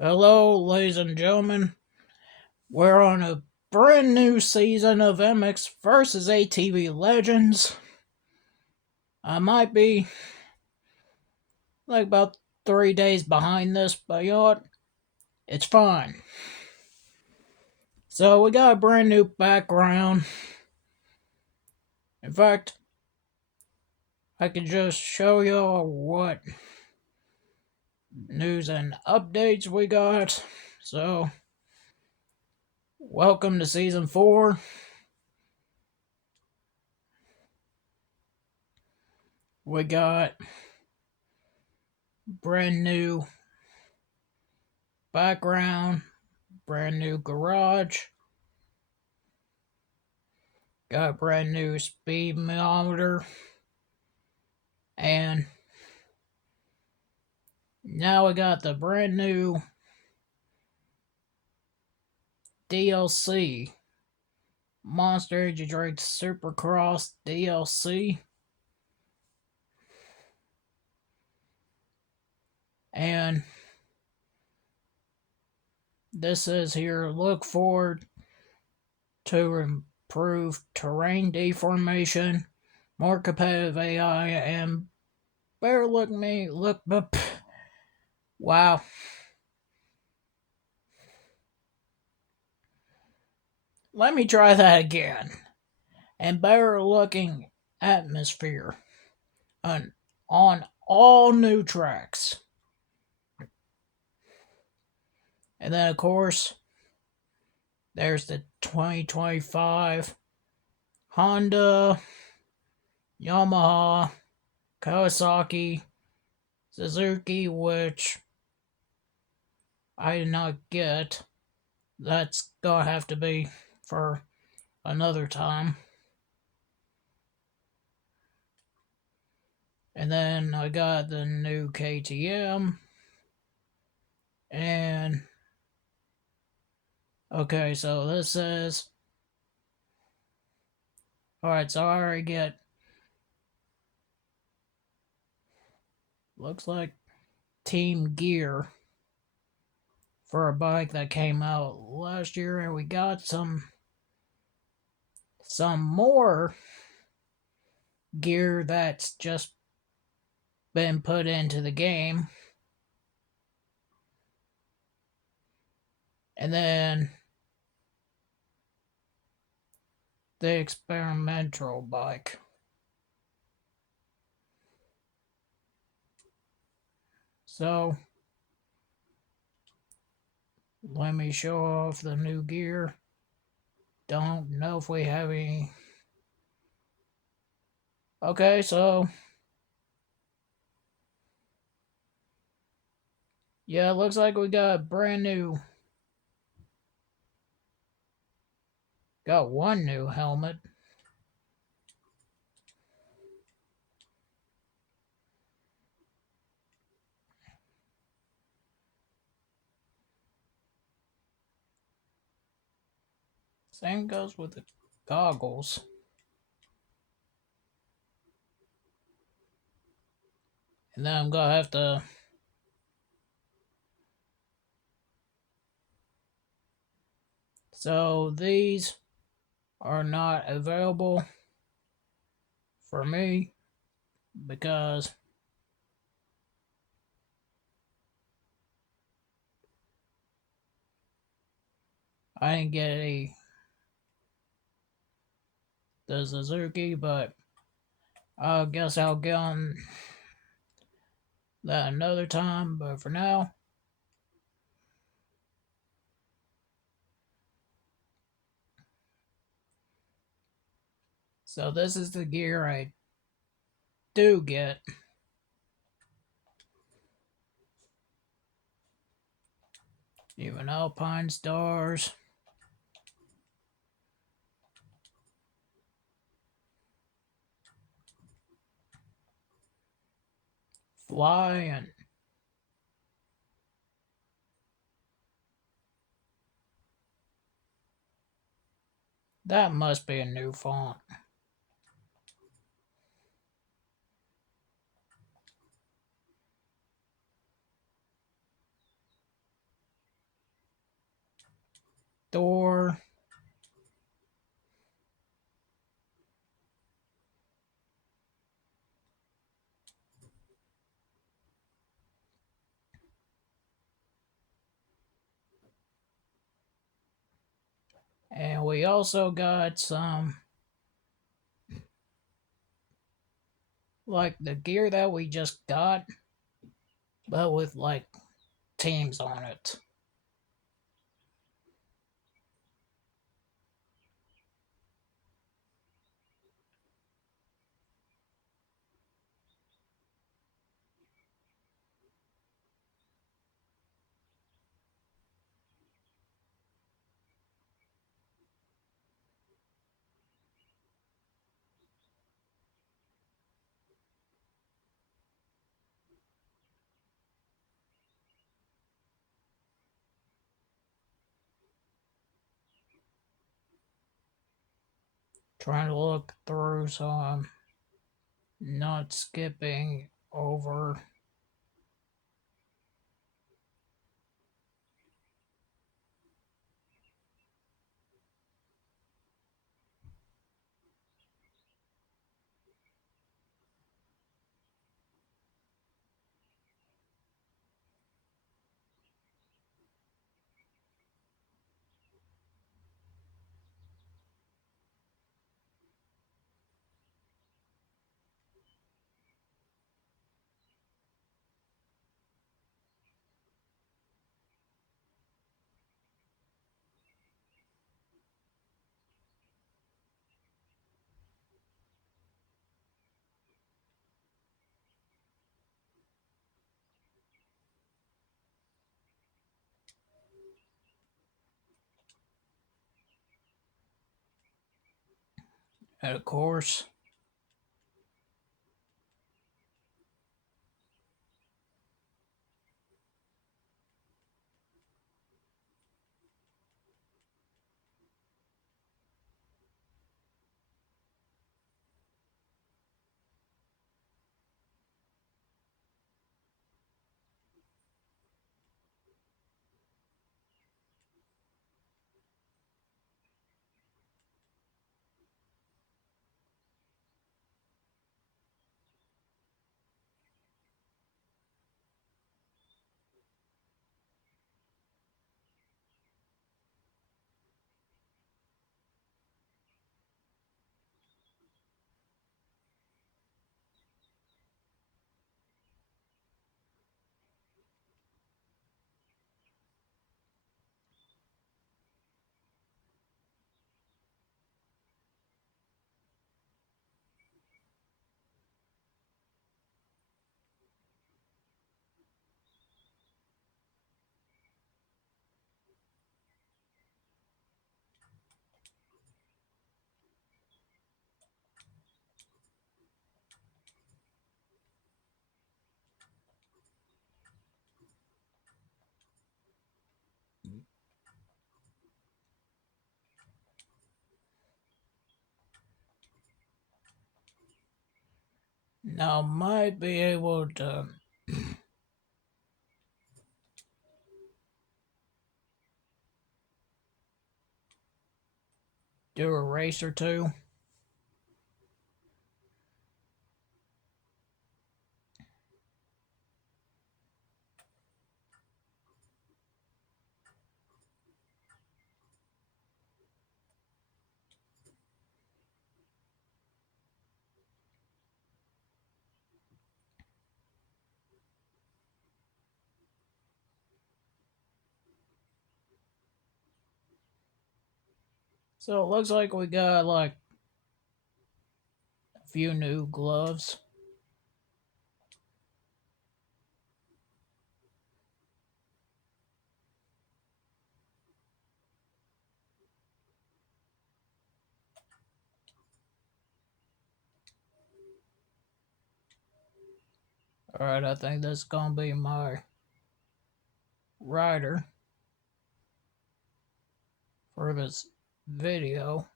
Hello, ladies and gentlemen. We're on a brand new season of MX versus ATV Legends. I might be like about 3 days behind this, but you know what? It's fine. So we got a brand new background. In fact, I can just show y'all what news and updates we got. So, welcome to season 4. We got brand new background, brand new garage, got a brand new speedometer, and now we got the brand new DLC, Monster Energy Drink Supercross DLC. And this says here, look forward to improved terrain deformation, more competitive AI, and better look, wow. Let me try that again. And better looking atmosphere on all new tracks. And then, of course, there's the 2025 Honda, Yamaha, Kawasaki, Suzuki, which I did not get. That's gonna have to be for another time. And then I got the new KTM. And okay, so this says, alright, so I already get, looks like Team Gear for a bike that came out last year, and we got some more gear that's just been put into the game. And then the experimental bike. So let me show off the new gear. Don't know if we have any. Okay, so yeah, it looks like we got brand new. Got one new helmet. Same goes with the goggles. And then I'm gonna have to. So these are not available for me because I didn't get the Suzuki, but I guess I'll get on that another time. But for now, so this is the gear I do get. Even Alpine Stars. Fly and that must be a new font. door. And we also got some, like the gear that we just got, but with like teams on it. Trying to look through so I'm not skipping over. And of course, now might be able to do a race or two. So it looks like we got like a few new gloves. Alright, I think that's gonna be my rider for this video.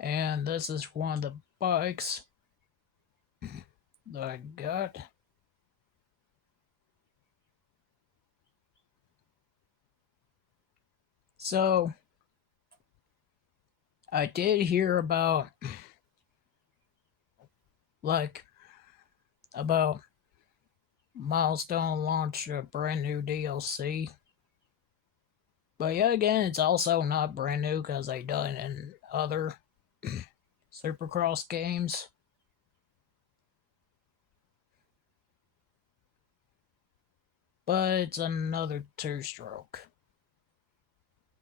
And this is one of the bikes that I got. So I did hear like about Milestone launch a brand new DLC. But yet again, it's also not brand new because they done it in other Supercross games. But it's another two stroke.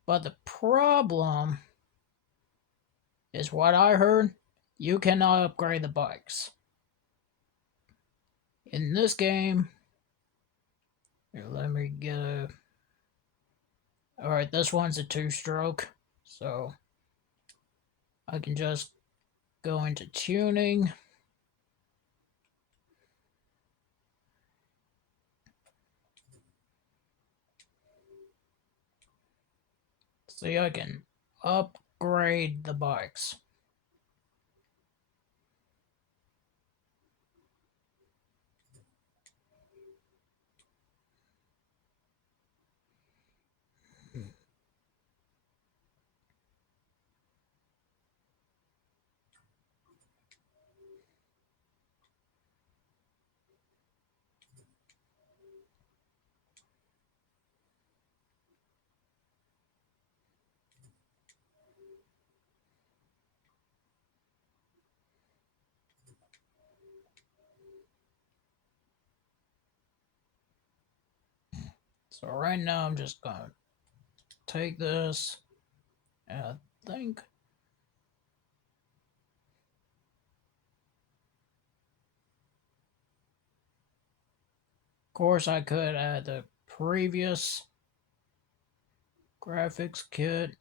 But the problem is what I heard, you cannot upgrade the bikes. In this game, here, let me get a. Alright, this one's a two stroke. So I can just go into tuning. See, I can upgrade the bikes. So right now I'm just gonna take this and I think of course I could add the previous graphics kit.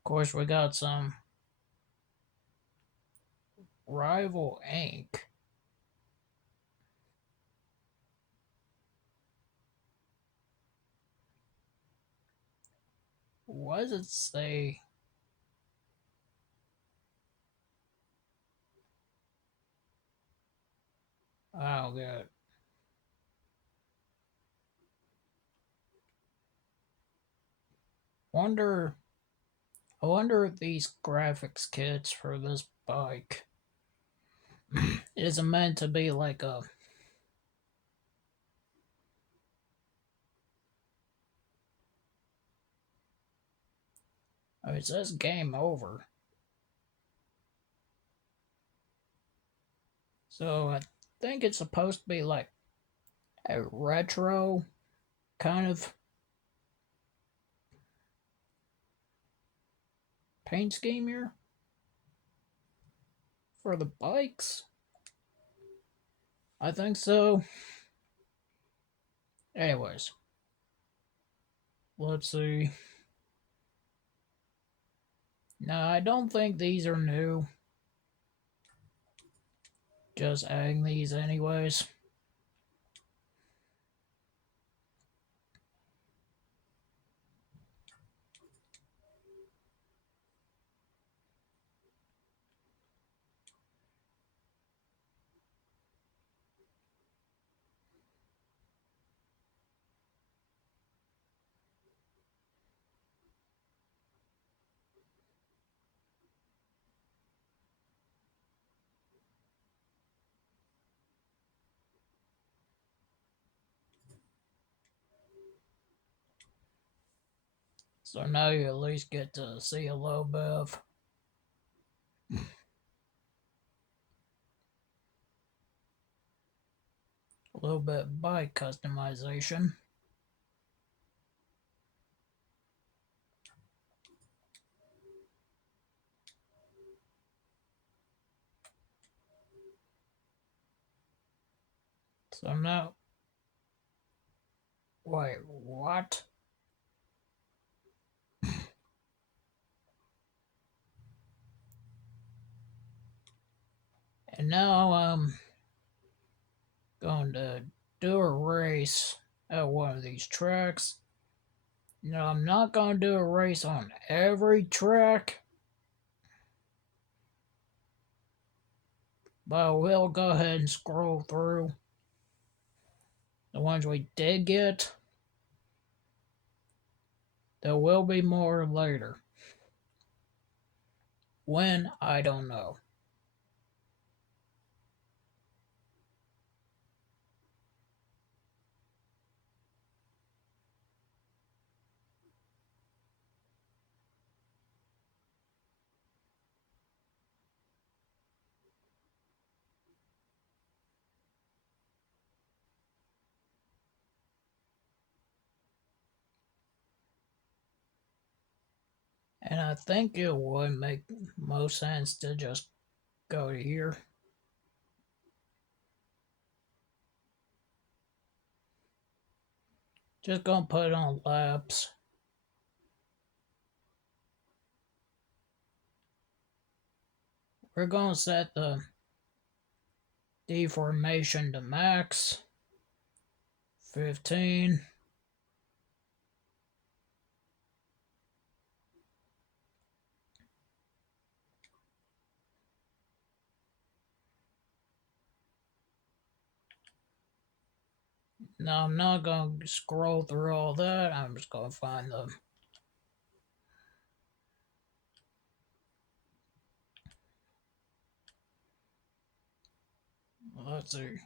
Of course we got some rival ink. What does it say? Oh god. Wonder I wonder if these graphics kits for this bike is meant to be like a. Oh, it says game over. So I think it's supposed to be like a retro kind of paint scheme here for the bikes. I think so. Anyways, let's see. No, I don't think these are new. Just adding these anyways. So now you at least get to see a little bit of bike customization. So now, wait, what? And now I'm going to do a race at one of these tracks. I'm not going to do a race on every track, but we'll go ahead and scroll through the ones we did get. There will be more later. When, I don't know. And I think it would make most sense to just go to here. Just gonna put it on laps. We're gonna set the deformation to max. 15. Now I'm not gonna scroll through all that. I'm just gonna find the let's see.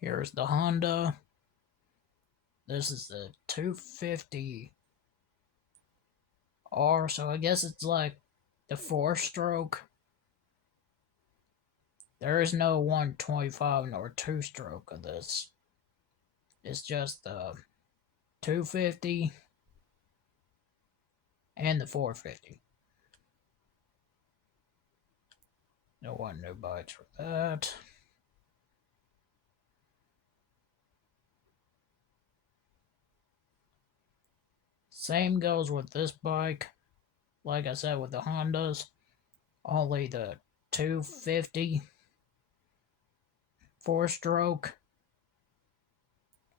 Here's the Honda. This is the 250R, so I guess it's like the 4-stroke. There is no 125 nor 2-stroke of this. It's just the 250 and the 450. No one new bikes for that. Same goes with this bike. Like I said with the Hondas, only the 250 4-stroke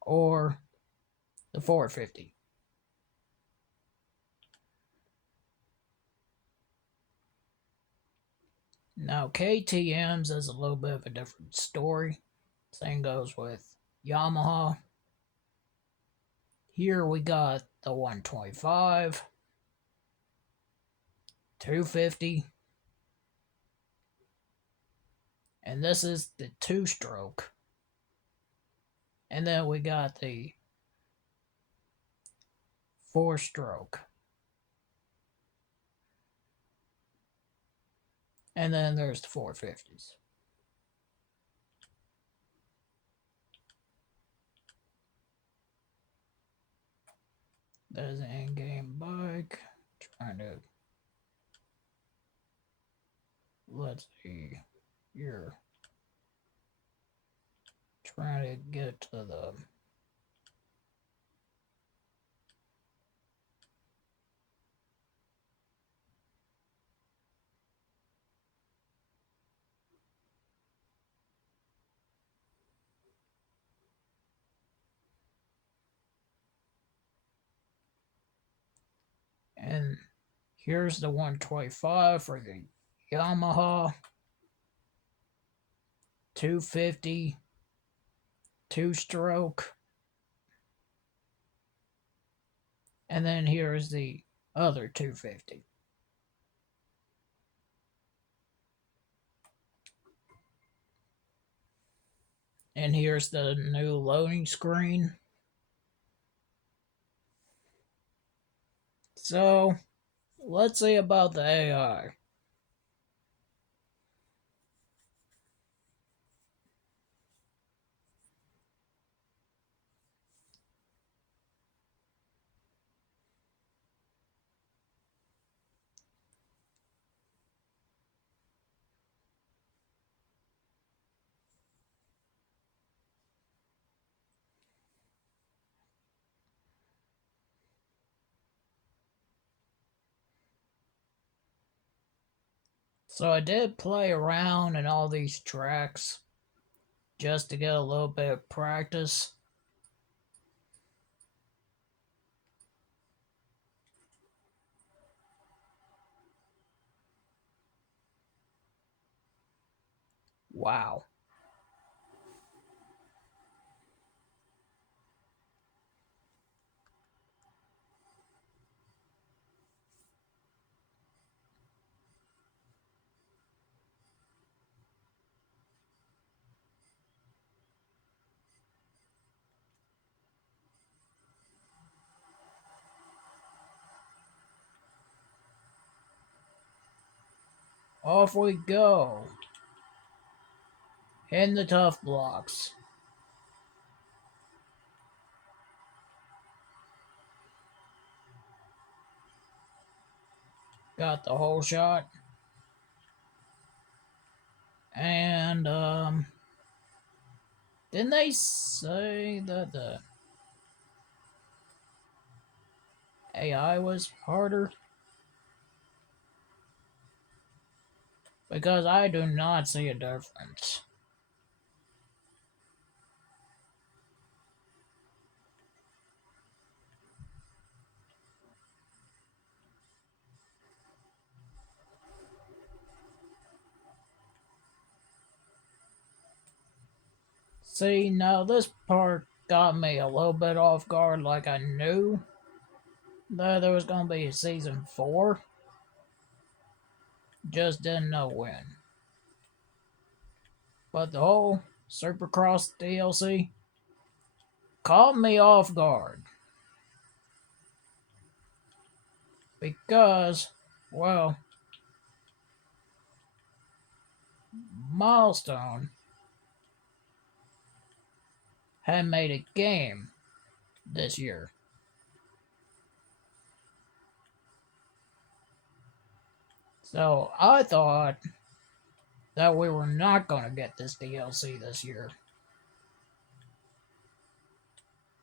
or the 450. Now KTM's is a little bit of a different story. Same goes with Yamaha. Here we got the 125, 250, and this is the 2-stroke. And then we got the 4-stroke. And then there's the 450s. There's an in-game bike. Trying to... Let's see. Here. Trying to get to the... And here's the 125 for the Yamaha 250 2-stroke. And then here's the other 250. And here's the new loading screen. So, let's see about the AI. So I did play around in all these tracks just to get a little bit of practice. Wow. Off we go. In the tough blocks. Got the whole shot. And, didn't they say that the AI was harder? Because I do not see a difference. See, now this part got me a little bit off guard, like I knew that there was going to be a season 4, just didn't know when. But the whole Supercross DLC caught me off guard. Because, well, Milestone had made a game this year. So I thought that we were not going to get this DLC this year.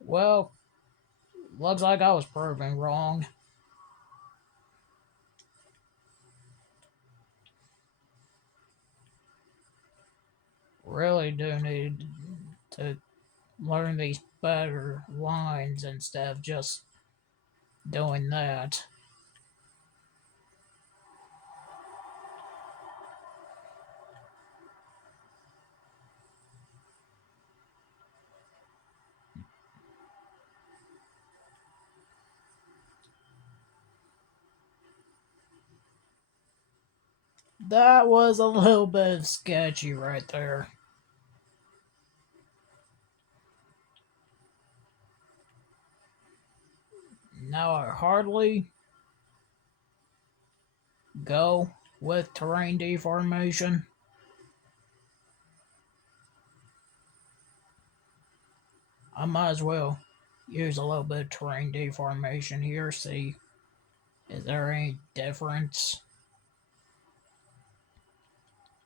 Well, looks like I was proven wrong. Really do need to learn these better lines instead of just doing that. That was a little bit sketcy right there. Now I hardly go with terrain deformation. I might as well use a little bit of terrain deformation here, see is there any difference.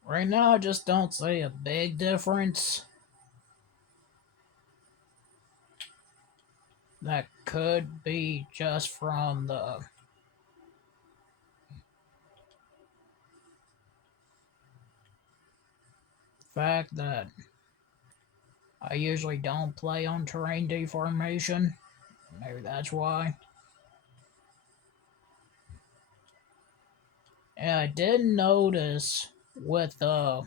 Right now I just don't see a big difference. That could be just from the fact that I usually don't play on terrain deformation. Maybe that's why. And I did notice with the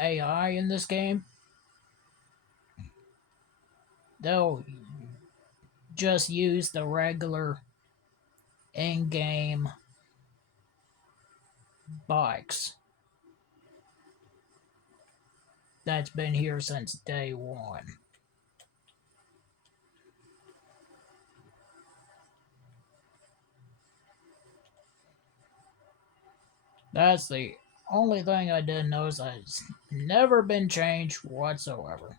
AI in this game, they'll just use the regular in-game bikes that's been here since day one. That's the only thing I did notice that's never been changed whatsoever.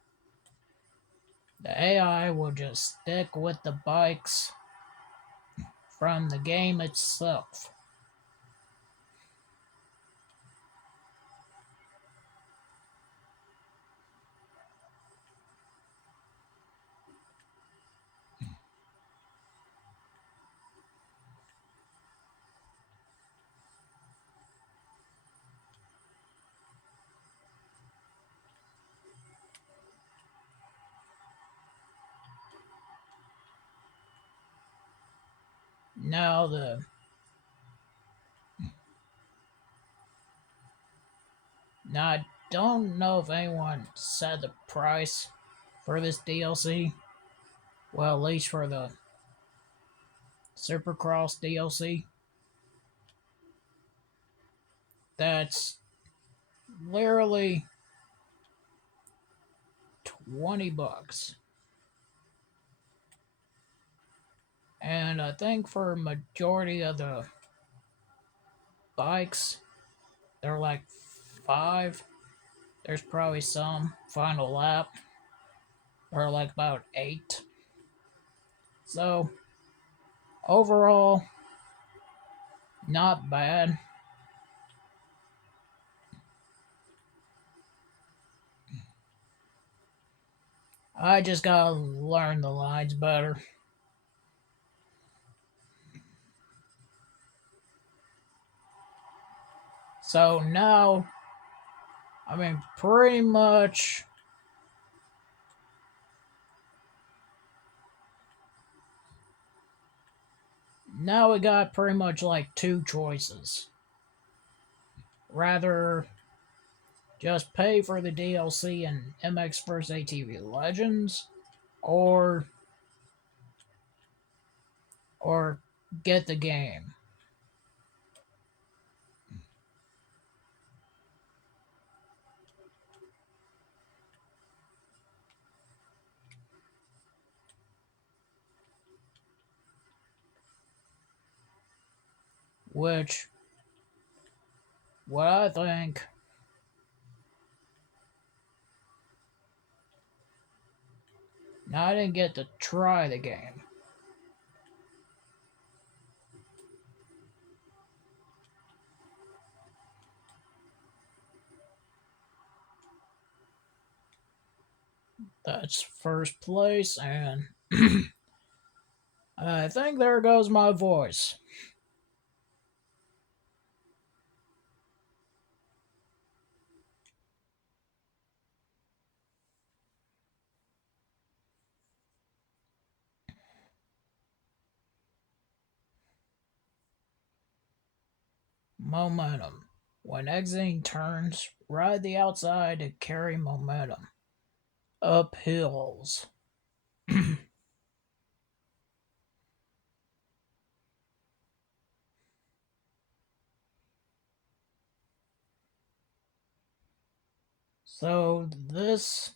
The AI will just stick with the bikes from the game itself. Now the now I don't know if anyone said the price for this DLC. Well, at least for the Supercross DLC. That's literally $20. And I think for majority of the bikes, they're like 5. There's probably some final lap are like about 8. So overall, not bad. I just gotta learn the lines better. So now, I mean, pretty much. Now we got pretty much like 2 choices. Rather just pay for the DLC in MX vs ATV Legends, or or get the game. Which, what I think, now I didn't get to try the game. That's first place, and I think there goes my voice. Momentum. When exiting turns, ride the outside to carry momentum. Up hills. So this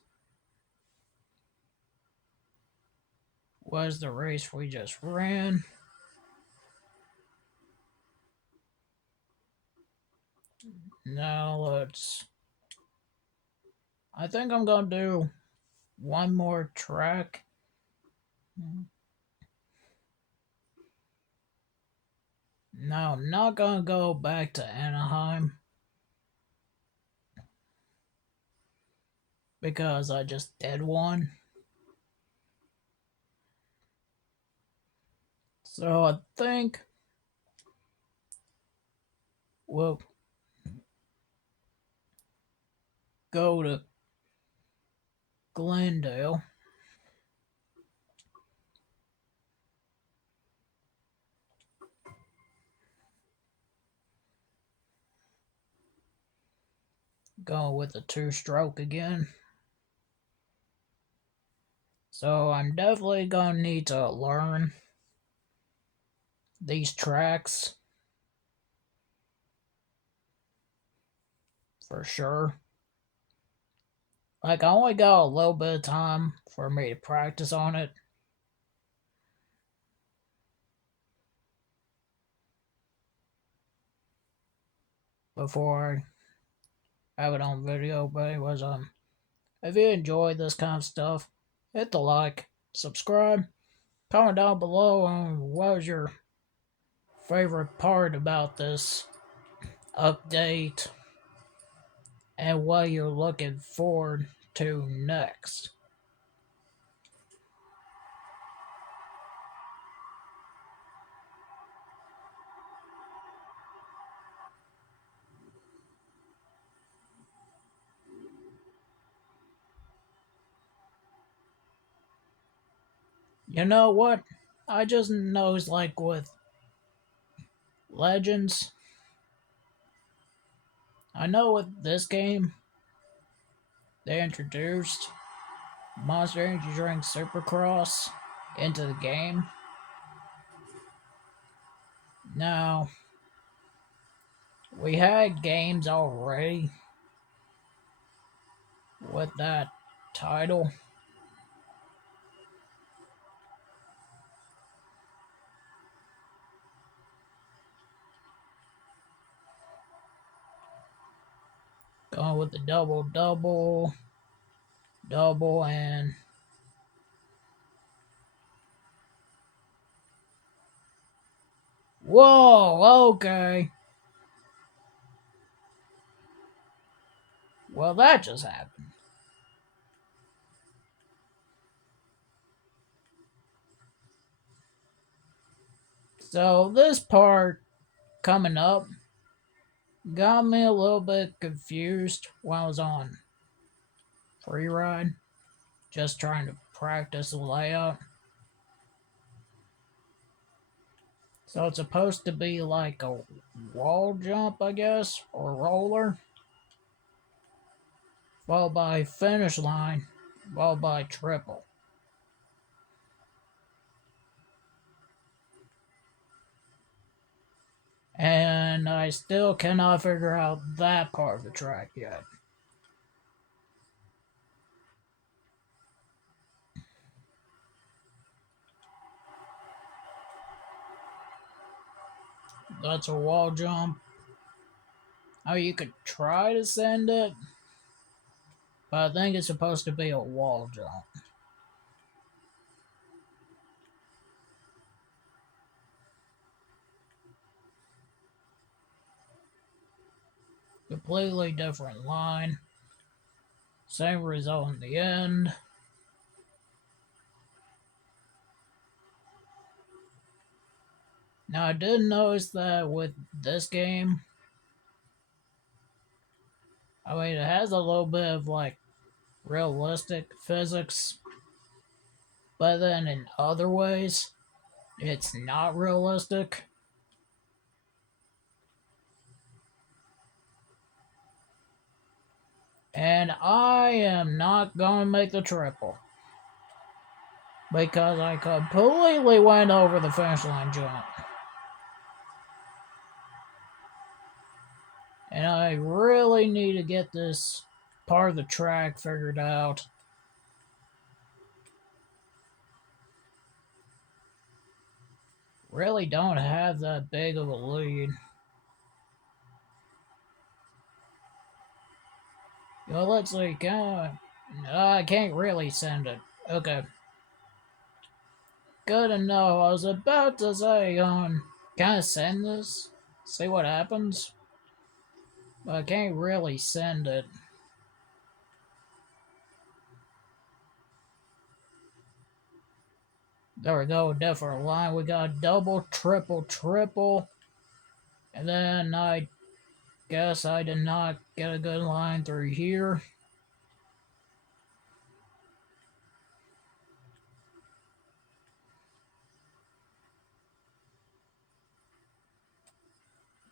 was the race we just ran. Now let's. I think I'm gonna do one more track. No, I'm not gonna go back to Anaheim because I just did one. So I think we'll go to Glendale. Going with the 2-stroke again. So I'm definitely gonna need to learn these tracks for sure. Like, I only got a little bit of time for me to practice on it. Before I have it on video. But anyways, if you enjoy this kind of stuff, hit the like, subscribe, comment down below on what was your favorite part about this update and what you're looking forward to next. You know what? I just noticed, like, with Legends. I know with this game, they introduced Monster Energy Drink Supercross into the game. Now, we had games already with that title. Going with the double, double, double, and whoa, okay. Well, that just happened. So, this part coming up got me a little bit confused when I was on free ride, just trying to practice the layout. So, it's supposed to be like a wall jump, I guess, or roller, followed by finish line, followed by triple. And I still cannot figure out that part of the track yet. That's a wall jump. Oh, you could try to send it, but I think it's supposed to be a wall jump. Completely different line. Same result in the end. Now, I did notice that with this game, I mean, it has a little bit of like realistic physics, but then in other ways, it's not realistic. And I am not gonna make the triple because I completely went over the finish line jump. And I really need to get this part of the track figured out. Really don't have that big of a lead. Well, let's see. I can't really send it. Okay. Good to know. I was about to say, can I send this? See what happens? But I can't really send it. There we go, different line. We got double, triple, triple. And then I guess I did not get a good line through here.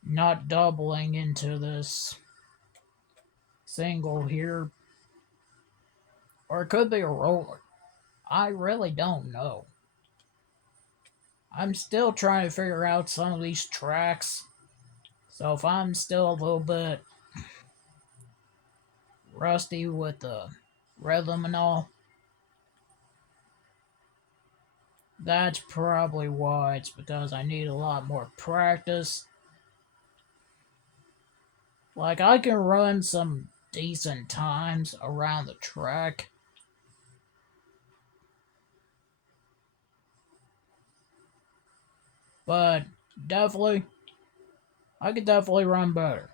Not doubling into this single here. Or it could be a roller. I really don't know. I'm still trying to figure out some of these tracks. So if I'm still a little bit rusty with the rhythm and all, that's probably why. It's because I need a lot more practice. Like, I can run some decent times around the track. But definitely, I could definitely run better.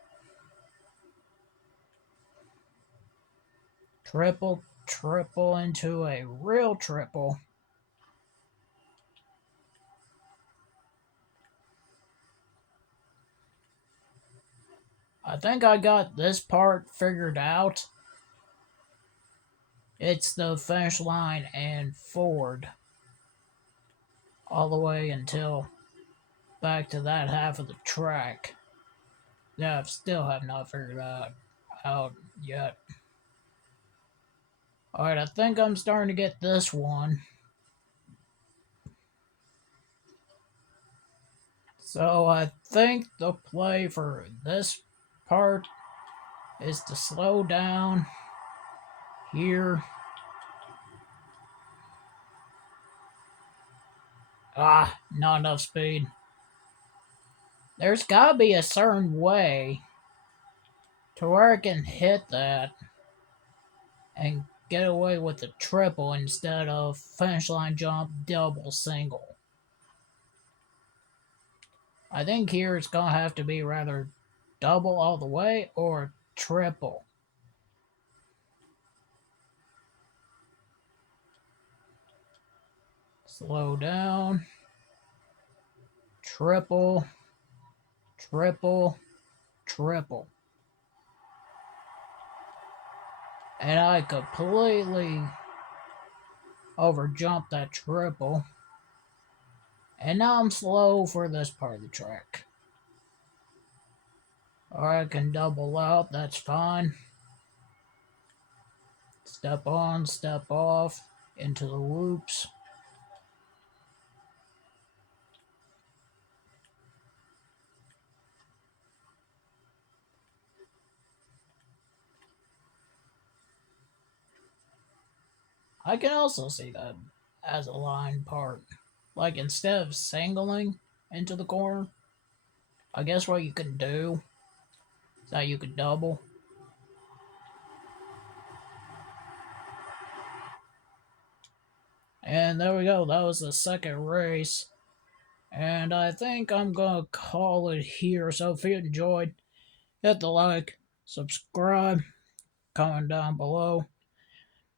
Triple, triple into a real triple. I think I got this part figured out. It's the finish line and forward all the way until back to that half of the track. Yeah, I still have not figured that out yet. Alright, I think I'm starting to get this one. So I think the play for this part is to slow down here. Not enough speed. There's gotta be a certain way to where I can hit that and get away with the triple instead of finish line jump, double, single. I think here it's gonna have to be rather double all the way or triple. Slow down. Triple, triple, triple. And I completely overjumped that triple. And now I'm slow for this part of the track. Or I can double out, that's fine. Step on, step off, into the loops. I can also see that as a line part. Like instead of singling into the corner, I guess what you can do is that you could double. And there we go, that was the second race. And I think I'm gonna call it here. So if you enjoyed, hit the like, subscribe, comment down below,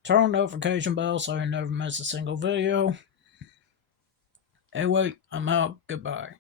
turn on notification bell so you never miss a single video. Anyway, I'm out. Goodbye.